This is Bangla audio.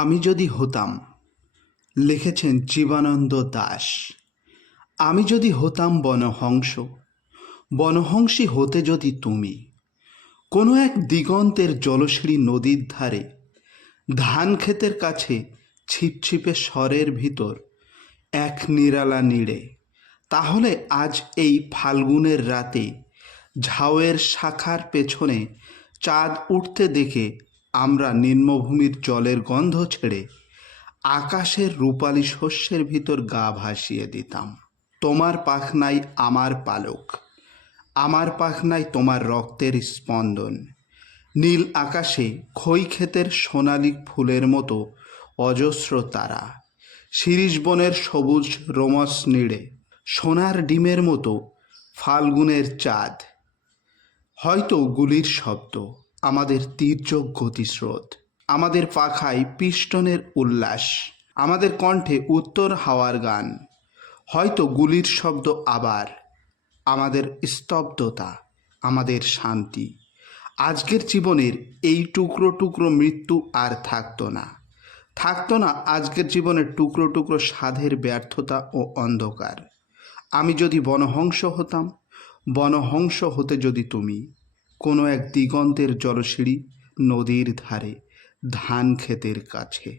আমি যদি হতাম, লিখেছেন জীবনানন্দ দাশ। আমি যদি হতাম বনহংস, বনহংসী হতে যদি তুমি কোনো এক দিগন্তের জলশিরি নদীর ধারে, ধান ক্ষেতের কাছে ছিপছিপে স্বরের ভিতর এক নিরালা নীড়ে, তাহলে আজ এই ফাল্গুনের রাতে ঝাউয়ের শাখার পেছনে চাঁদ উঠতে দেখে আমরা নিম্নভূমির জলের গন্ধ ছেড়ে আকাশের রূপালী শস্যের ভিতর গা ভাসিয়ে দিতাম। তোমার পাখনায় আমার পালক, আমার পাখনায় তোমার রক্তের স্পন্দন। নীল আকাশে খই ক্ষেতের সোনালি ফুলের মতো অজস্র তারা, শিরীষ বনের সবুজ রোমস নীড়ে সোনার ডিমের মতো ফাল্গুনের চাঁদ। হয়তো গুলির শব্দ, আমাদের তীর্যক গতিস্রোত, আমাদের পাখায় পিস্টনের উল্লাস, আমাদের কণ্ঠে উত্তর হাওয়ার গান। হয়তো গুলির শব্দ আবার, আমাদের স্তব্ধতা, আমাদের শান্তি। আজকের জীবনের এই টুকরো টুকরো মৃত্যু আর থাকতো না, থাকতো না আজকের জীবনের টুকরো টুকরো স্বাদের ব্যর্থতা ও অন্ধকার। আমি যদি বনহংস হতাম, বনহংস হতে যদি তুমি কোনো এক দিগন্তের জলশিরি নদীর ধারে, ধান ক্ষেতের কাছে।